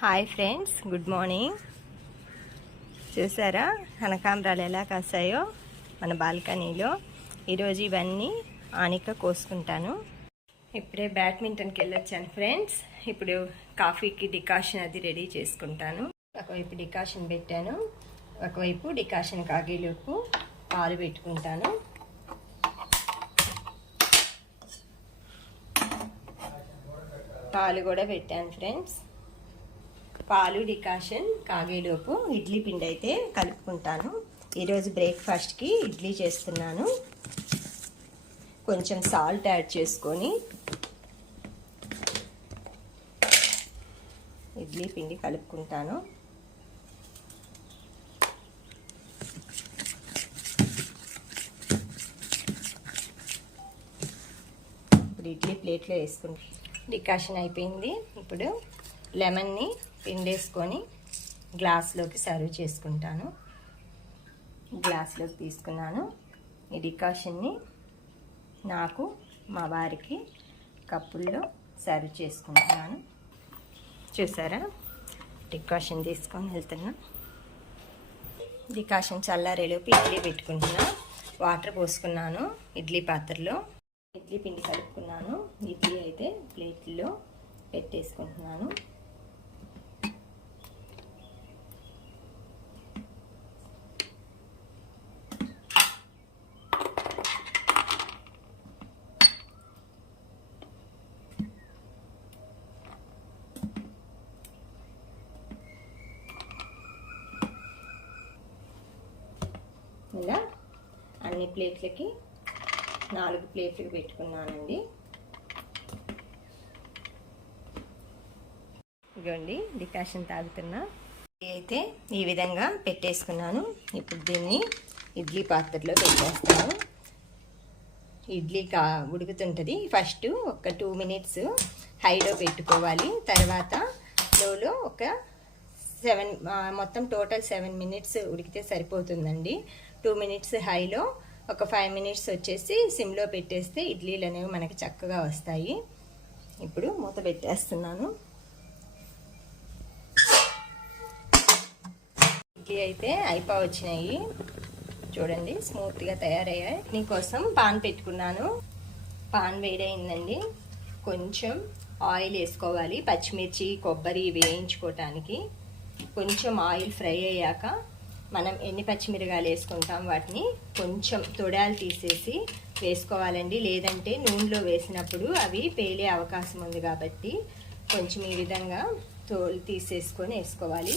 Hi friends, good morning. చూసారా కనకాంబరాలు ఎలా కాసాయో మన బాల్కనీలో. ఈరోజు ఇవన్నీ ఆనిక కోసుకుంటాను. ఇప్పుడే బ్యాడ్మింటన్కి వెళ్ళొచ్చాను ఫ్రెండ్స్. ఇప్పుడు కాఫీకి డికాషన్ అది రెడీ చేసుకుంటాను. ఒకవైపు డికాషన్ పెట్టాను, ఒకవైపు డికాషన్ కాగేలోపు పాలు పెట్టుకుంటాను. పాలు కూడా పెట్టాను ఫ్రెండ్స్. పాలు డికాషన్ కాగేలోపు ఇడ్లీ పిండి అయితే కలుపుకుంటాను. ఈరోజు బ్రేక్ఫాస్ట్కి ఇడ్లీ చేస్తున్నాను. కొంచెం సాల్ట్ యాడ్ చేసుకొని ఇడ్లీ పిండి కలుపుకుంటాను. ఇప్పుడు ఇడ్లీ ప్లేట్లో వేసుకుంటాను. డికాషన్ అయిపోయింది. ఇప్పుడు లెమన్ని పిండేసుకొని గ్లాస్లోకి సర్వ్ చేసుకుంటాను. గ్లాస్లోకి తీసుకున్నాను. ఈ డికాషన్ని నాకు మా వారికి కప్పుల్లో సర్వ్ చేసుకుంటున్నాను. చూసారా, డికాషన్ తీసుకొని వెళ్తున్నా. డికాషన్ చల్లారేలోపు ఇడ్లీ పెట్టుకుంటున్నా. వాటర్ పోసుకున్నాను ఇడ్లీ పాత్రలో. ఇడ్లీ పిండి కలుపుకున్నాను. ఇడ్లీ అయితే ప్లేట్లో పెట్టేసుకుంటున్నాను. ఇలా అన్ని ప్లేట్లకి 4 ప్లేట్లకు పెట్టుకున్నానండి. ఇదిగోండి డికాషన్ తాగుతున్నా. అయితే ఈ విధంగా పెట్టేసుకున్నాను. ఇప్పుడు దీన్ని ఇడ్లీ పాత్రలో పెట్టేస్తాను. ఇడ్లీ ఉడుకుతుంటుంది. ఫస్ట్ ఒక 2 మినిట్స్ హైలో పెట్టుకోవాలి. తర్వాత లోలో ఒక 7 మొత్తం టోటల్ 7 మినిట్స్ ఉడికితే సరిపోతుందండి. 2 మినిట్స్ హైలో, ఒక 5 మినిట్స్ వచ్చేసి సిమ్లో పెట్టేస్తే ఇడ్లీలు అనేవి మనకి చక్కగా వస్తాయి. ఇప్పుడు మూత పెట్టేస్తున్నాను. ఇడ్లీ అయితే అయిపోవచ్చినాయి. చూడండి స్మూత్గా తయారయ్యాయి. దీనికోసం పాన్ పెట్టుకున్నాను. పాన్ వేడైందండి. కొంచెం ఆయిల్ వేసుకోవాలి. పచ్చిమిర్చి, కొబ్బరి వేయించుకోవటానికి. కొంచెం ఆయిల్ ఫ్రై అయ్యాక మనం ఎన్ని పచ్చిమిరకాయలు వేసుకుంటాం వాటిని కొంచెం తొడాలు తీసేసి వేసుకోవాలండి. లేదంటే నూనెలో వేసినప్పుడు అవి పేలే అవకాశం ఉంది కాబట్టి కొంచెం ఈ విధంగా తోలు తీసేసుకొని వేసుకోవాలి.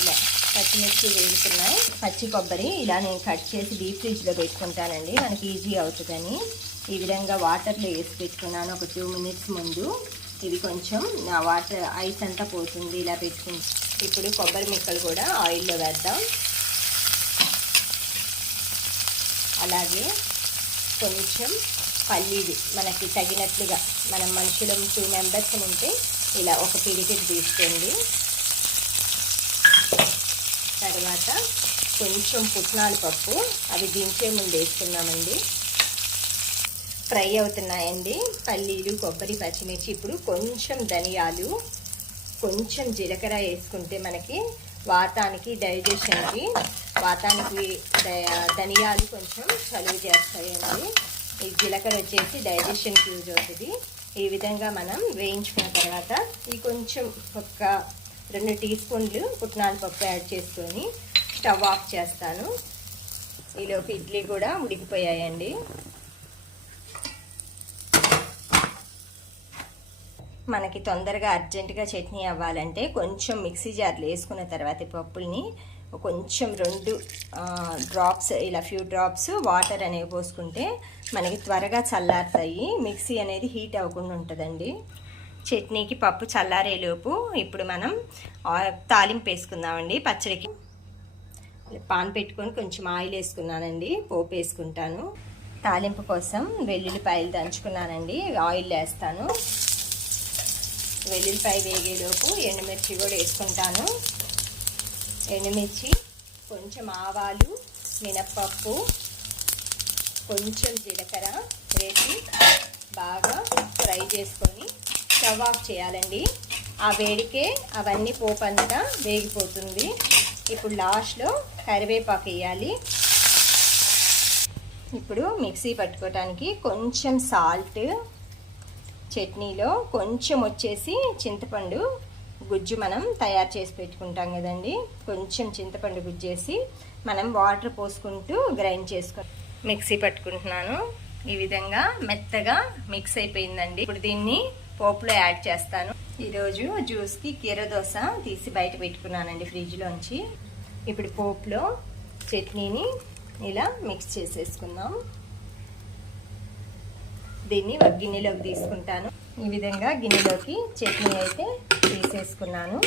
ఇలా పచ్చిమిర్చి వేగుతున్నాయి. పచ్చి కొబ్బరి ఇలా నేను కట్ చేసి డీప్ ఫ్రిడ్జ్లో పెట్టుకుంటానండి, మనకి ఈజీ అవుతుందని. ఈ విధంగా వాటర్లో వేసి పెట్టుకున్నాను ఒక 2 మినిట్స్ ముందు. ఇది కొంచెం నా వాటర్ ఐస్ అంతా పోతుంది ఇలా పెట్టుకుంటాను. ఇప్పుడు కొబ్బరి ముక్కలు కూడా ఆయిల్లో వేద్దాం. అలాగే కొంచెం పల్లీలు మనకి తగినట్లుగా, మనం మనుషులం 2 మెంబర్స్ ఉంటే ఇలా ఒక పిడికెట్ తీసుకోండి. తర్వాత కొంచెం పుట్నాల పప్పు, అవి దించే ముందు వేసుకున్నామండి. ఫ్రై అవుతున్నాయండి పల్లీలు, కొబ్బరి, పచ్చిమిర్చి. ఇప్పుడు కొంచెం ధనియాలు, కొంచెం జీలకర్ర వేసుకుంటే మనకి వాతానికి, డైజెషన్కి, వాతానికి ధనియాలు కొంచెం చలువ చేస్తాయండి. ఈ జీలకర్ర వచ్చేసి డైజెషన్కి యూజ్ అవుతుంది. ఈ విధంగా మనం వేయించుకున్న తర్వాత ఈ కొంచెం ఒక 2 టీ స్పూన్లు పుట్నాల పప్పు యాడ్ చేసుకొని స్టవ్ ఆఫ్ చేస్తాను. ఈలోపు ఇడ్లీ కూడా ఉడికిపోయాయండి. మనకి తొందరగా అర్జెంటుగా చట్నీ అవ్వాలంటే కొంచెం మిక్సీ జార్లో వేసుకున్న తర్వాత పప్పుల్ని కొంచెం 2 డ్రాప్స్, ఇలా ఫ్యూ డ్రాప్స్ వాటర్ అనేవి పోసుకుంటే మనకి త్వరగా చల్లారుతాయి. మిక్సీ అనేది హీట్ అవ్వకుండా ఉంటుందండి. చట్నీకి పప్పు చల్లారేలోపు ఇప్పుడు మనం తాలింపు వేసుకుందామండి. పచ్చడికి పాన్ పెట్టుకొని కొంచెం ఆయిల్ వేసుకున్నానండి. పోపు వేసుకుంటాను. తాలింపు కోసం వెల్లుల్లిపాయలు దంచుకున్నానండి. ఆయిల్ వేస్తాను. వెల్లుల్లిపాయ వేగేలోపు ఎండుమిర్చి కూడా వేసుకుంటాను. ఎండుమిర్చి, కొంచెం ఆవాలు, మినప్పప్పు, కొంచెం జీలకర్ర వేసి బాగా ఫ్రై చేసుకొని స్టవ్ ఆఫ్ చేయాలండి. ఆ వేడికే అవన్నీ పోపు అంతా వేగిపోతుంది. ఇప్పుడు లాస్ట్లో కరివేపాకు వేయాలి. ఇప్పుడు మిక్సీ పట్టుకోవడానికి కొంచెం సాల్ట్, చట్నీలో కొంచెం వచ్చేసి చింతపండు గుజ్జు మనం తయారు చేసి పెట్టుకుంటాం కదండి. కొంచెం చింతపండు గుజ్జేసి మనం వాటర్ పోసుకుంటూ గ్రైండ్ చేసుకొని మిక్సీ పట్టుకుంటున్నాను. ఈ విధంగా మెత్తగా మిక్స్ అయిపోయిందండి. ఇప్పుడు దీన్ని పోపులో యాడ్ చేస్తాను. ఈరోజు జ్యూస్కి కీర దోస తీసి బయట పెట్టుకున్నానండి ఫ్రిడ్జ్లోంచి. ఇప్పుడు పోపులో చట్నీని ఇలా మిక్స్ చేసేసుకుందాం. దీన్ని ఒక గిన్నెలోకి తీసుకుంటాను. ఈ విధంగా గిన్నెలోకి చట్నీ అయితే తీసేసుకున్నాను.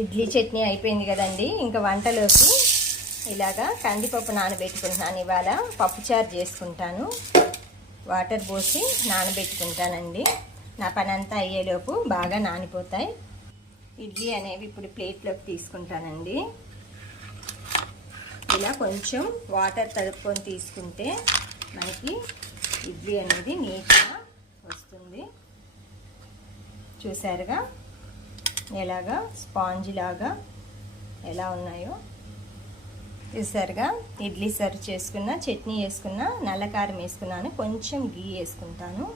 ఇడ్లీ చట్నీ అయిపోయింది కదండి. ఇంకా వంటలోకి ఇలాగా కందిపప్పు నానబెట్టుకుంటున్నాను. ఇవాళ పప్పుచారు చేసుకుంటాను. వాటర్ పోసి నానబెట్టుకుంటానండి. నా పని అంతా అయ్యేలోపు బాగా నానిపోతాయి. ఇడ్లీ అనేవి ఇప్పుడు ప్లేట్లోకి తీసుకుంటానండి. ఇలా కొంచెం వాటర్ తడుపుకొని తీసుకుంటే మనకి ఇడ్లీ అనేది నీట్గా వస్తుంది. చూసారుగా ఎలాగా స్పాంజ్ లాగా ఎలా ఉన్నాయో. చూసారుగా ఇడ్లీ సర్వ్ చేసుకున్న, చట్నీ వేసుకున్న, నల్లకారం వేసుకున్నాను. కొంచెం గీ వేసుకుంటాను.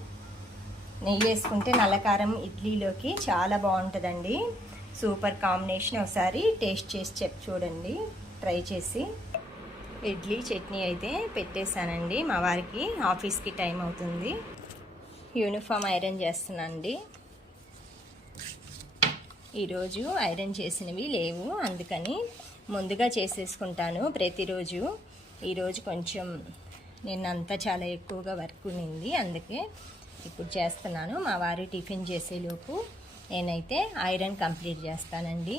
నెయ్యి వేసుకుంటే నల్లకారం ఇడ్లీలోకి చాలా బాగుంటుందండి. Super combination. ఒకసారి టేస్ట్ చేసి చూడండి, ట్రై చేసి. ఇడ్లీ చట్నీ అయితే పెట్టేశానండి. మా వారికి ఆఫీస్కి టైం అవుతుంది. యూనిఫామ్ ఐరన్ చేస్తున్నానండి. ఈరోజు ఐరన్ చేసినవి లేవు, అందుకని ముందుగా చేసేసుకుంటాను ప్రతిరోజు. ఈరోజు కొంచెం నిన్నంతా చాలా ఎక్కువగా వర్క్ ఉన్నింది, అందుకే ఇప్పుడు చేస్తున్నాను. మా వారు టిఫిన్ చేసేలోపు నేనైతే ఐరన్ కంప్లీట్ చేస్తానండి.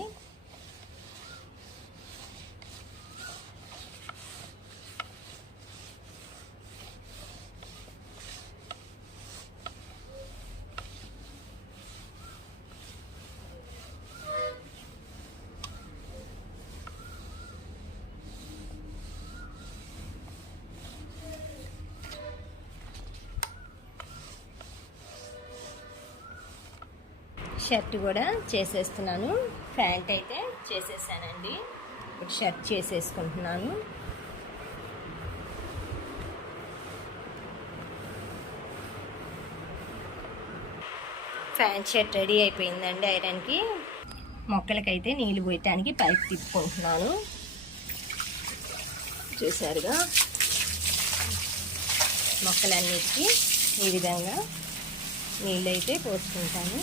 షర్ట్ కూడా చేసేస్తున్నాను. ప్యాంట్ అయితే చేసేసానండి. ఇప్పుడు షర్ట్ చేసేసుకుంటున్నాను. ప్యాంట్ షర్ట్ రెడీ అయిపోయిందండి ఐరన్కి. మొక్కలకైతే నీళ్ళు పోయటానికి పైప్ తిప్పుకుంటున్నాను. చూసారుగా మొక్కలన్నిటికీ ఈ విధంగా నీళ్ళైతే పోసుకుంటాను.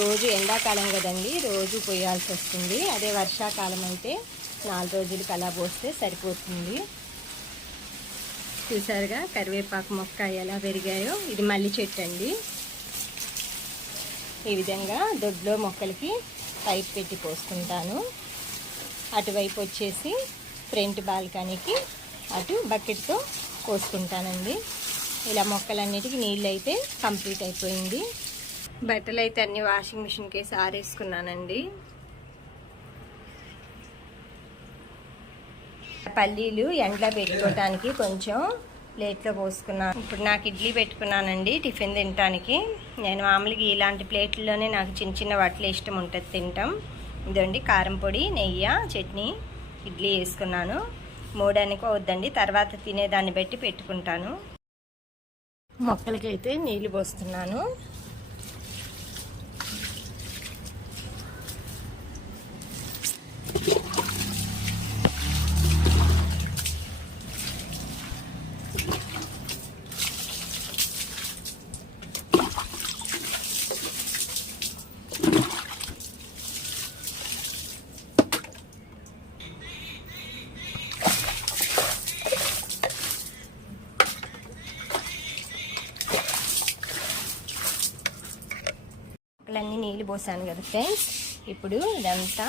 రోజు ఎండాకాలం కదండి, రోజు పోయాల్సి వస్తుంది. అదే వర్షాకాలం అయితే 4 రోజులకి అలా పోస్తే సరిపోతుంది. చూసారుగా కరివేపాకు మొక్క ఎలా పెరిగాయో. ఇది మల్లి చెట్టు అండి. ఈ విధంగా దొడ్లో మొక్కలకి పైప్ పెట్టి పోసుకుంటాను. అటువైపు వచ్చేసి ఫ్రంట్ బాల్కనీకి అటు బకెట్తో పోసుకుంటానండి. ఇలా మొక్కలన్నిటికీ నీళ్ళు అయితే కంప్లీట్ అయిపోయింది. బట్టలు అయితే అన్ని వాషింగ్ మిషన్కి వేసి ఆరేసుకున్నానండి. పల్లీలు ఎండలో పెట్టుకోవటానికి కొంచెం ప్లేట్లో పోసుకున్నాను. ఇప్పుడు నాకు ఇడ్లీ పెట్టుకున్నానండి టిఫిన్ తినటానికి. నేను మామూలుగా ఇలాంటి ప్లేట్లలోనే నాకు చిన్న చిన్న వాటిలో ఇష్టం ఉంటుంది తింటాం. ఇదండి కారం పొడి, నెయ్యి, చట్నీ, ఇడ్లీ వేసుకున్నాను. 3 అనుకోవద్దండి, తర్వాత తినేదాన్ని బట్టి పెట్టుకుంటాను. మొక్కలకైతే నీళ్ళు పోస్తున్నాను. మొక్కలన్నీ నీళ్ళు పోసాను కదా ఫ్రెండ్స్. ఇప్పుడు ఇదంతా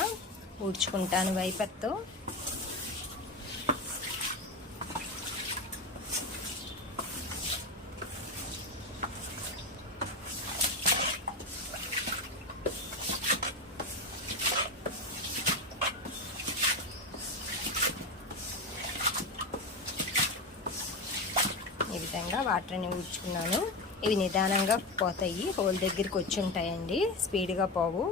ఊడ్చుకుంటాను వైపర్తో. లేకుండా వాటర్ అని ఊడ్చుకున్నాను. ఇవి నిదానంగా పోతాయి, హోల్ దగ్గరికి వచ్చి ఉంటాయండి, స్పీడ్గా పోవు.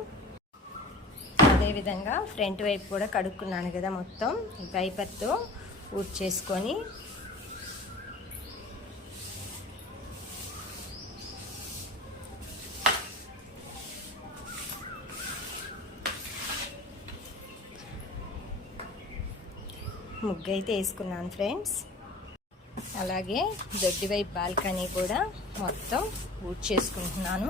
అదేవిధంగా ఫ్రంట్ వైపు కూడా కడుక్కున్నాను కదా, మొత్తం వైపర్తో ఊడ్చేసుకొని ముగ్గు అయితే వేసుకున్నాను ఫ్రెండ్స్. అలాగే దొడ్డి వైపు బాల్కనీ కూడా మొత్తం ఊడ్చేసుకుంటున్నాను.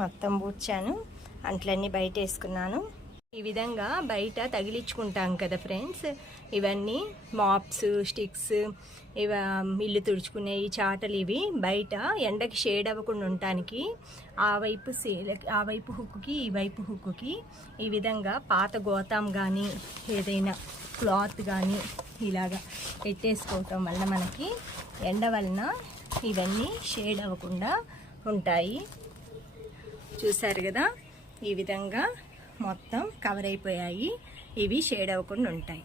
మొత్తం ఊడ్చాను, అంట్లన్నీ బయట వేసుకున్నాను. ఈ విధంగా బయట తగిలించుకుంటాం కదా ఫ్రెండ్స్, ఇవన్నీ మాప్స్, స్టిక్స్, ఇల్లు తుడుచుకునే ఈ చాటలు, ఇవి బయట ఎండకి షేడ్ అవ్వకుండా ఉండటానికి ఆ వైపు హుక్కుకి ఈ వైపు హుక్కుకి ఈ విధంగా పాత గోతాం కానీ ఏదైనా క్లాత్ కానీ ఇలాగా పెట్టేసుకోవటం వల్ల మనకి ఎండ వలన ఇవన్నీ షేడ్ అవ్వకుండా ఉంటాయి. చూసారు కదా, ఈ విధంగా మొత్తం కవర్ అయిపోయాయి, ఇవి షేడ్ అవ్వకుండా ఉంటాయి.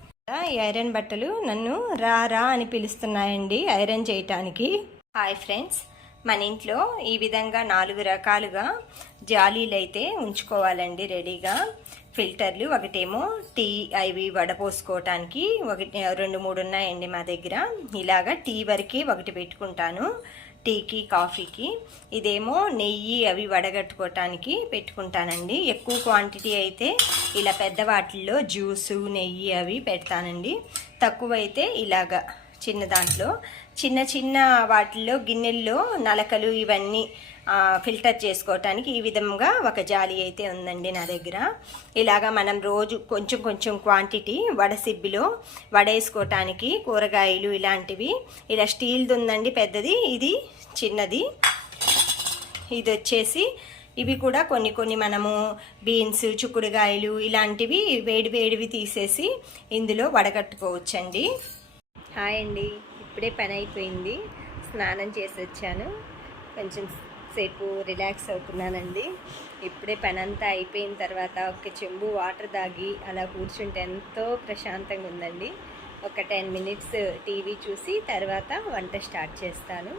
ఈ ఐరన్ బట్టలు నన్ను రా రా అని పిలుస్తున్నాయండి ఐరన్ చేయటానికి. హాయ్ ఫ్రెండ్స్, మన ఇంట్లో ఈ విధంగా 4 రకాలుగా జాలీలు అయితే ఉంచుకోవాలండి రెడీగా. ఫిల్టర్లు, ఒకటేమో టీ అవి వడపోసుకోవటానికి, 2, 3 ఉన్నాయండి మా దగ్గర. ఇలాగా టీ వరకు ఒకటి పెట్టుకుంటాను, టీకి కాఫీకి. ఇదేమో నెయ్యి అవి వడగట్టుకోవటానికి పెట్టుకుంటానండి. ఎక్కువ క్వాంటిటీ అయితే ఇలా పెద్ద వాటిల్లో జ్యూసు, నెయ్యి అవి పెడతానండి. తక్కువైతే ఇలాగా చిన్న దాంట్లో, చిన్న చిన్న వాటిల్లో గిన్నెల్లో నలకలు ఇవన్నీ ఫిల్టర్ చేసుకోవటానికి ఈ విధంగా ఒక జాలి అయితే ఉందండి నా దగ్గర. ఇలాగా మనం రోజు కొంచెం కొంచెం క్వాంటిటీ వడసిబ్బిలో వడేసుకోవటానికి కూరగాయలు ఇలాంటివి. ఇలా స్టీల్ది ఉందండి పెద్దది, ఇది చిన్నది. ఇది వచ్చేసి ఇవి కూడా కొన్ని మనము బీన్స్, చిక్కుడుగాయలు ఇలాంటివి వేడివి తీసేసి ఇందులో వడగట్టుకోవచ్చండి. హాయ్ అండి, ఇప్పుడే పని అయిపోయింది, స్నానం చేసి వచ్చాను, కొంచెం సేపు రిలాక్స్ అవుతున్నానండి. ఇప్పుడే పని అంతా అయిపోయిన తర్వాత ఒక చెంబు వాటర్ తాగి అలా కూర్చుంటే ఎంతో ప్రశాంతంగా ఉందండి. ఒక 10 మినిట్స్ టీవీ చూసి తర్వాత వంట స్టార్ట్ చేస్తాను.